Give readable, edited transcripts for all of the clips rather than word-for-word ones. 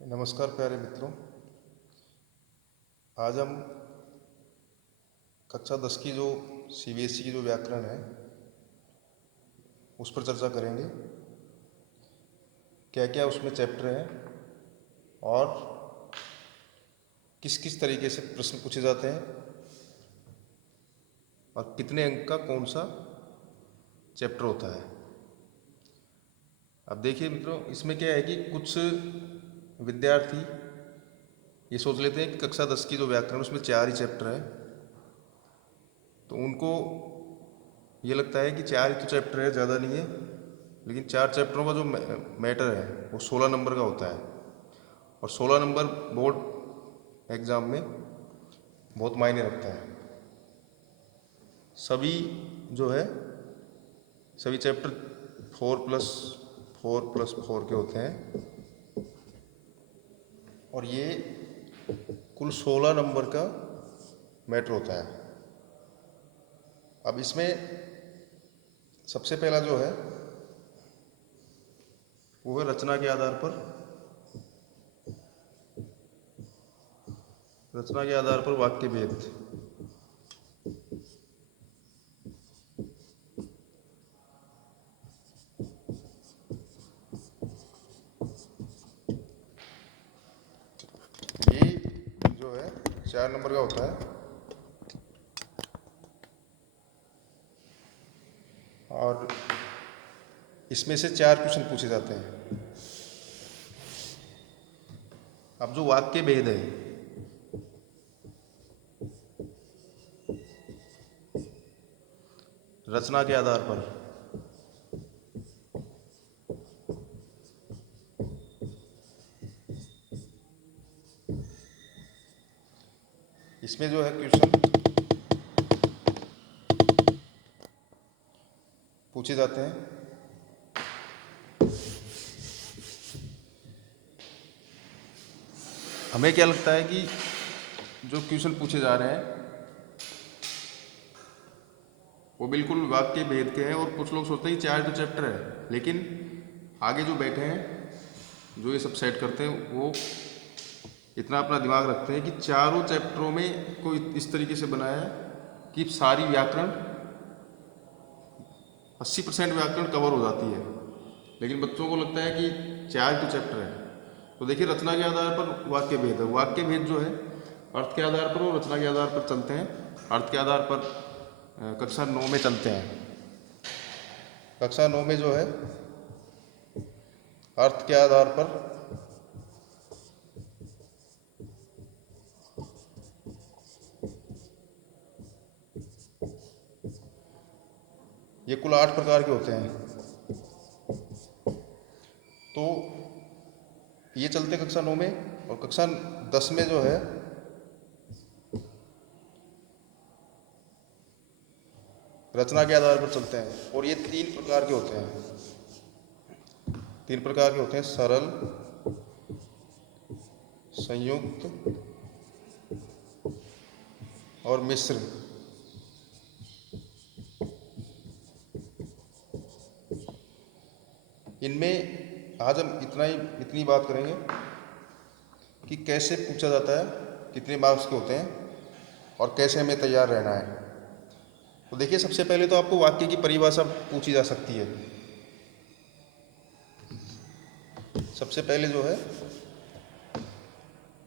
नमस्कार प्यारे मित्रों। आज हम कक्षा 10 की जो सीबीएसई की जो व्याकरण है उस पर चर्चा करेंगे। क्या क्या उसमें चैप्टर हैं और किस किस तरीके से प्रश्न पूछे जाते हैं और कितने अंक का कौन सा चैप्टर होता है। अब देखिए मित्रों, इसमें क्या है कि कुछ विद्यार्थी ये सोच लेते हैं कि कक्षा 10 की जो व्याकरण उसमें 4 ही चैप्टर है, तो उनको ये लगता है कि 4 ही तो चैप्टर है, ज़्यादा नहीं है। लेकिन 4 चैप्टरों का जो मैटर है वो 16 नंबर का होता है और 16 नंबर बोर्ड एग्ज़ाम में बहुत मायने रखता है। सभी जो है सभी चैप्टर 4+4+4 के होते हैं और ये कुल 16 नंबर का मैटर होता है। अब इसमें सबसे पहला जो है वो है रचना के आधार पर वाक्य भेद। ये जो है 4 नंबर का होता है और इसमें से 4 क्वेश्चन पूछे जाते हैं। अब जो वाक्य भेद है रचना के आधार पर, इसमें जो है क्वेश्चन पूछे जाते हैं। हमें क्या लगता है कि जो क्वेश्चन पूछे जा रहे हैं वो बिल्कुल वाक्य भेद के हैं और कुछ लोग सोचते हैं कि 4 तो चैप्टर है, लेकिन आगे जो बैठे हैं जो ये सब सेट करते हैं वो इतना अपना दिमाग रखते हैं कि चारों चैप्टरों में कोई इस तरीके से बनाया है कि सारी व्याकरण 80% व्याकरण कवर हो जाती है। लेकिन बच्चों को लगता है कि 4 तो चैप्टर है। तो देखिए, रचना के आधार पर वाक्य भेद है। वाक्य भेद जो है अर्थ के आधार पर और रचना के आधार पर चलते हैं। अर्थ के आधार पर कक्षा 9 में चलते हैं। कक्षा 9 में जो है अर्थ के आधार पर ये कुल 8 प्रकार के होते हैं। तो ये चलते कक्षा 9 में और कक्षा 10 में जो है रचना के आधार पर चलते हैं और ये 3 प्रकार के होते हैं। 3 प्रकार के होते हैं: सरल, संयुक्त और मिश्र। इनमें आज हम इतनी बात करेंगे कि कैसे पूछा जाता है, कितने मार्क्स के होते हैं और कैसे हमें तैयार रहना है। तो देखिए, सबसे पहले तो आपको वाक्य की परिभाषा पूछी जा सकती है। सबसे पहले जो है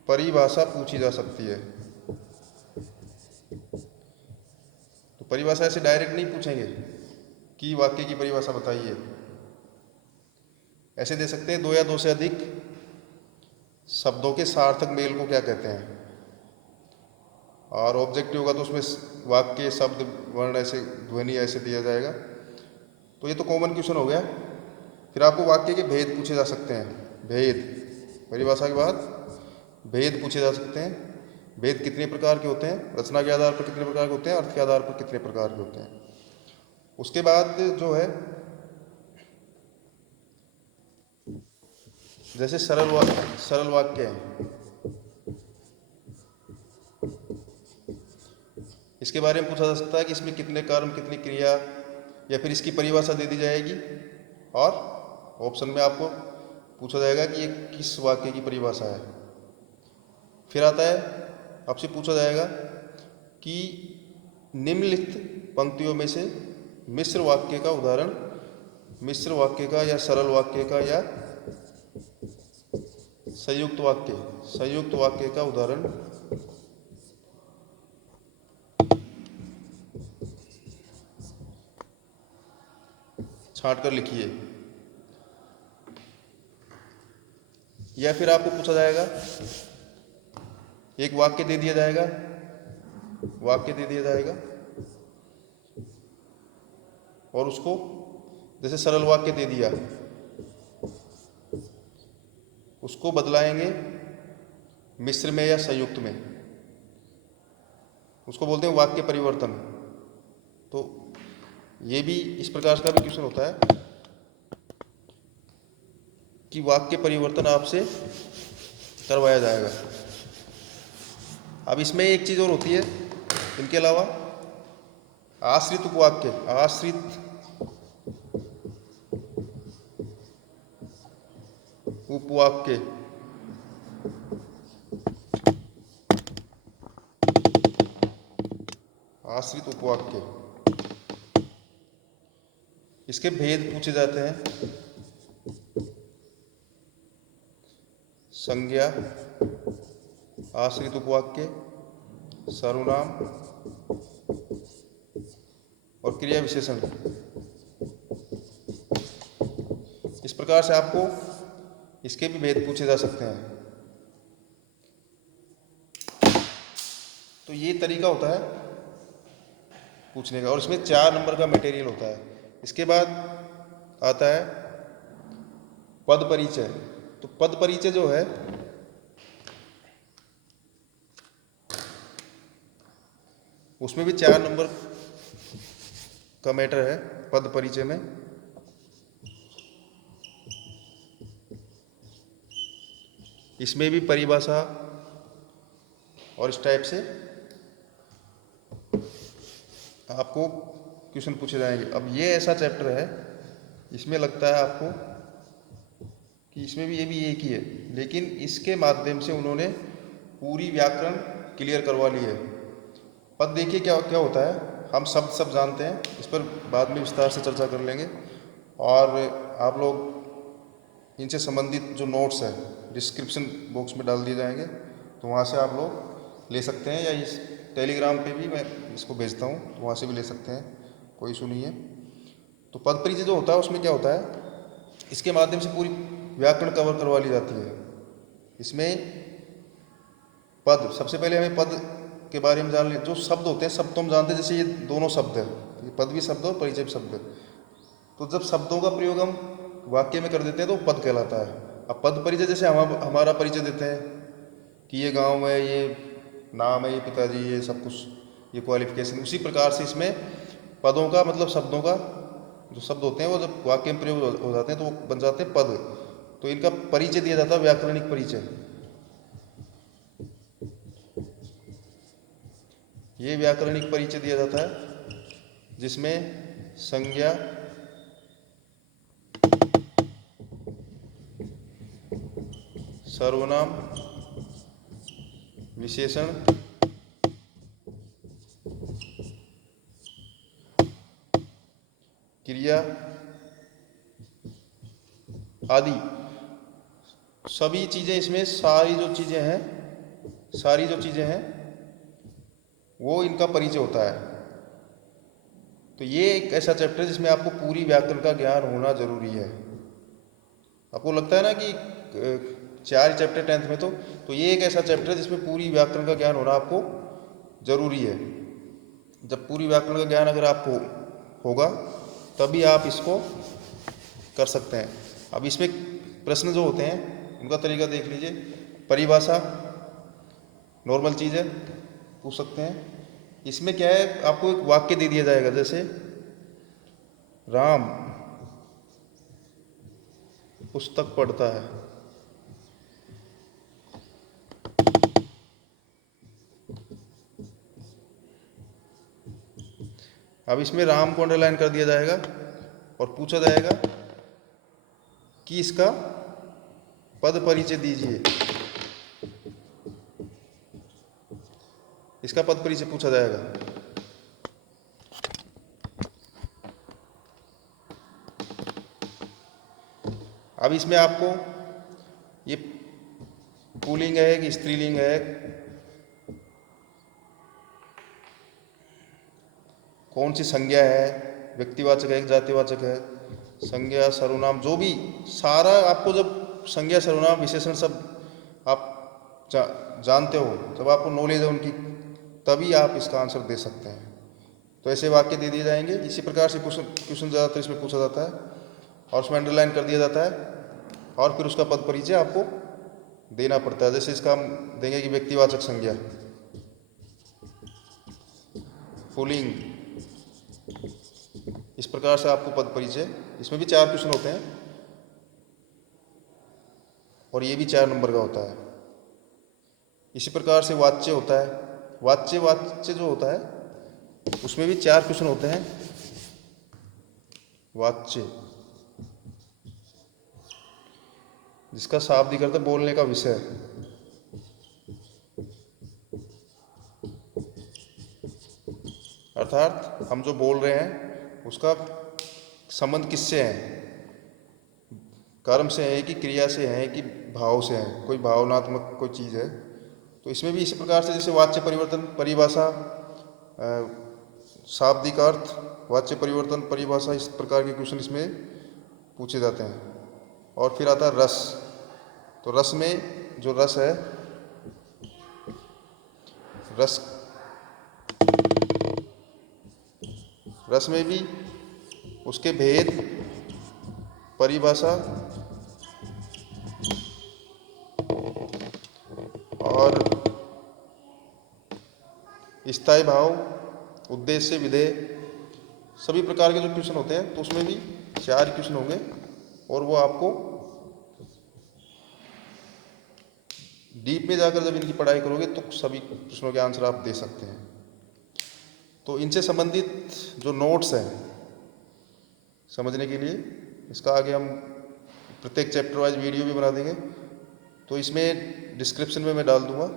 परिभाषा पूछी जा सकती है। तो परिभाषा ऐसे डायरेक्ट नहीं पूछेंगे कि वाक्य की परिभाषा बताइए। ऐसे दे सकते हैं: 2 या 2 से अधिक शब्दों के सार्थक मेल को क्या कहते हैं। और ऑब्जेक्टिव होगा तो उसमें वाक्य, शब्द, वर्ण, ऐसे ध्वनि ऐसे दिया जाएगा। तो ये तो कॉमन क्वेश्चन हो गया। फिर आपको वाक्य के भेद पूछे जा सकते हैं। भेद, परिभाषा के बाद भेद पूछे जा सकते हैं। भेद कितने प्रकार के होते हैं, रचना के आधार पर कितने प्रकार के होते हैं, अर्थ के आधार पर कितने प्रकार के होते हैं। उसके बाद जो है जैसे सरल वाक्य है, इसके बारे में पूछा जा सकता है कि इसमें कितने कर्म, कितनी क्रिया, या फिर इसकी परिभाषा दे दी जाएगी और ऑप्शन में आपको पूछा जाएगा कि ये किस वाक्य की परिभाषा है। फिर आता है, आपसे पूछा जाएगा कि निम्नलिखित पंक्तियों में से मिश्र वाक्य का उदाहरण, मिश्र वाक्य का या सरल वाक्य का या संयुक्त वाक्य का उदाहरण छांट कर लिखिए। या फिर आपको पूछा जाएगा, एक वाक्य दे दिया जाएगा, और उसको जैसे सरल वाक्य दे दिया, उसको बदलाएंगे मिश्र में या संयुक्त में, उसको बोलते हैं वाक्य परिवर्तन। तो ये भी इस प्रकार का भी क्वेश्चन होता है कि वाक्य परिवर्तन आपसे करवाया जाएगा। अब इसमें एक चीज़ और होती है इनके अलावा, आश्रित उपवाक्य। आश्रित उपवाक्य, इसके भेद पूछे जाते हैं। संज्ञा, आश्रित उपवाक्य, सर्वनाम और क्रिया विशेषण। इस प्रकार से आपको इसके भी भेद पूछे जा सकते हैं। तो ये तरीका होता है पूछने का, और इसमें 4 नंबर का मटेरियल होता है। इसके बाद आता है पद परिचय। तो पद परिचय जो है, उसमें भी 4 नंबर का मैटर है पद परिचय में। इसमें भी परिभाषा और इस टाइप से आपको क्वेश्चन पूछे जाएंगे। अब ये ऐसा चैप्टर है, इसमें लगता है आपको कि इसमें भी ये भी एक ही है, लेकिन इसके माध्यम से उन्होंने पूरी व्याकरण क्लियर करवा ली है। पद देखिए क्या क्या होता है, हम सब जानते हैं, इस पर बाद में विस्तार से चर्चा कर लेंगे। और आप लोग इनसे संबंधित जो नोट्स है डिस्क्रिप्शन बॉक्स में डाल दिए जाएंगे, तो वहाँ से आप लोग ले सकते हैं, या इस टेलीग्राम पे भी मैं इसको भेजता हूँ, तो वहाँ से भी ले सकते हैं, कोई इशू नहीं है। तो पद परिचय जो होता है उसमें क्या होता है, इसके माध्यम से पूरी व्याकरण कवर करवा ली जाती है। इसमें पद, सबसे पहले हमें पद के बारे में जान लें। जो शब्द होते हैं, शब्द तो हम जानते हैं, जैसे ये दोनों शब्द है, ये पद भी शब्द और परिचय भी शब्द है। तो जब शब्दों का प्रयोग हम वाक्य में कर देते हैं तो पद कहलाता है। अब पद परिचय जैसे हमारा परिचय देते हैं कि ये गांव है, ये नाम है, ये पिताजी, ये सब कुछ, ये क्वालिफिकेशन, उसी प्रकार से इसमें पदों का मतलब शब्दों का जो शब्द होते हैं वो जब वाक्य में प्रयोग हो जाते हैं तो वो बन जाते हैं पद। तो इनका परिचय दिया जाता है व्याकरणिक परिचय। ये व्याकरणिक परिचय दिया जाता है जिसमें संज्ञा, सर्वनाम, विशेषण, क्रिया आदि सभी चीज़ें, इसमें सारी जो चीज़ें हैं वो इनका परिचय होता है। तो ये एक ऐसा चैप्टर है जिसमें आपको पूरी व्याकरण का ज्ञान होना जरूरी है। आपको लगता है ना कि 4 चैप्टर 10th में, तो ये एक ऐसा चैप्टर है जिसमें पूरी व्याकरण का ज्ञान होना आपको जरूरी है। जब पूरी व्याकरण का ज्ञान अगर आपको होगा तभी आप इसको कर सकते हैं। अब इसमें प्रश्न जो होते हैं उनका तरीका देख लीजिए। परिभाषा नॉर्मल चीज़ है, पूछ सकते हैं। इसमें क्या है, आपको एक वाक्य दे दिया जाएगा, जैसे राम पुस्तक पढ़ता है। अब इसमें राम को अंडरलाइन कर दिया जाएगा और पूछा जाएगा कि इसका पद परिचय दीजिए। इसका पद परिचय पूछा जाएगा। अब इसमें आपको ये पुल्लिंग है कि स्त्रीलिंग है, कौन सी संज्ञा है, व्यक्तिवाचक है, जातिवाचक है, संज्ञा सर्वनाम, जो भी सारा आपको जब संज्ञा सर्वनाम विशेषण सब आप जानते हो, जब आपको नॉलेज है उनकी, तभी आप इसका आंसर दे सकते हैं। तो ऐसे वाक्य दे दिए जाएंगे। इसी प्रकार से क्वेश्चन ज़्यादातर इसमें पूछा जाता है और उसमें अंडरलाइन कर दिया जाता है और फिर उसका पद परिचय आपको देना पड़ता है। जैसे इसका हम देंगे कि व्यक्तिवाचक संज्ञा, पुल्लिंग, इस प्रकार से आपको पद परिचय, इसमें भी 4 क्वेश्चन होते हैं और ये भी 4 नंबर का होता है। इसी प्रकार से वाच्य होता है। वाच्य जो होता है उसमें भी 4 क्वेश्चन होते हैं। वाच्य, जिसका शाब्दिक अर्थ है बोलने का विषय, अर्थात हम जो बोल रहे हैं उसका संबंध किससे है, कर्म से है कि क्रिया से है कि भाव से है, कोई भावनात्मक कोई चीज़ है। तो इसमें भी इसी प्रकार से जैसे वाच्य परिवर्तन, परिभाषा, शाब्दिक अर्थ, वाच्य परिवर्तन, परिभाषा, इस प्रकार के क्वेश्चन इसमें पूछे जाते हैं। और फिर आता है रस। तो रस में जो रस है, रस में भी उसके भेद, परिभाषा और स्थायी भाव, उद्देश्य, विधेय, सभी प्रकार के जो क्वेश्चन होते हैं, तो उसमें भी 4 क्वेश्चन होंगे और वो आपको डीप में जाकर जब इनकी पढ़ाई करोगे तो सभी प्रश्नों के आंसर आप दे सकते हैं। तो इनसे संबंधित जो नोट्स हैं समझने के लिए, इसका आगे हम प्रत्येक चैप्टर वाइज वीडियो भी बना देंगे, तो इसमें डिस्क्रिप्शन में मैं डाल दूंगा,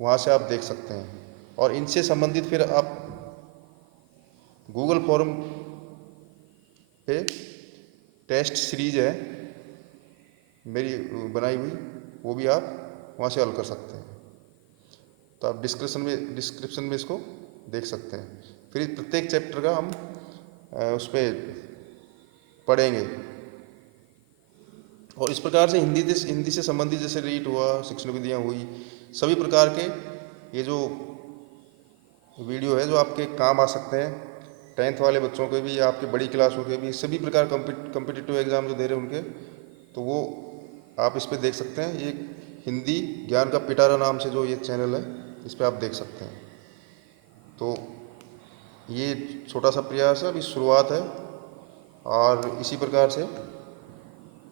वहाँ से आप देख सकते हैं। और इनसे संबंधित फिर आप गूगल फॉर्म पे टेस्ट सीरीज है मेरी बनाई हुई, वो भी आप वहाँ से हल कर सकते हैं। तो आप डिस्क्रिप्शन में इसको देख सकते हैं। फिर प्रत्येक चैप्टर का हम उस पर पढ़ेंगे। और इस प्रकार से हिंदी से संबंधित जैसे रीट हुआ, शिक्षण विधियाँ हुई, सभी प्रकार के ये जो वीडियो है जो आपके काम आ सकते हैं, 10th वाले बच्चों के भी, आपके बड़ी क्लासों के भी, सभी प्रकार कॉम्पिटिटिव एग्जाम जो दे रहे हैं उनके, तो वो आप इस पर देख सकते हैं। ये हिंदी ज्ञान का पिटारा नाम से जो ये चैनल है, इस पर आप देख सकते हैं। तो ये छोटा सा प्रयास है, अभी शुरुआत है, और इसी प्रकार से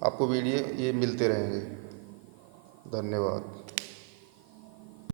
आपको वीडियो ये मिलते रहेंगे। धन्यवाद।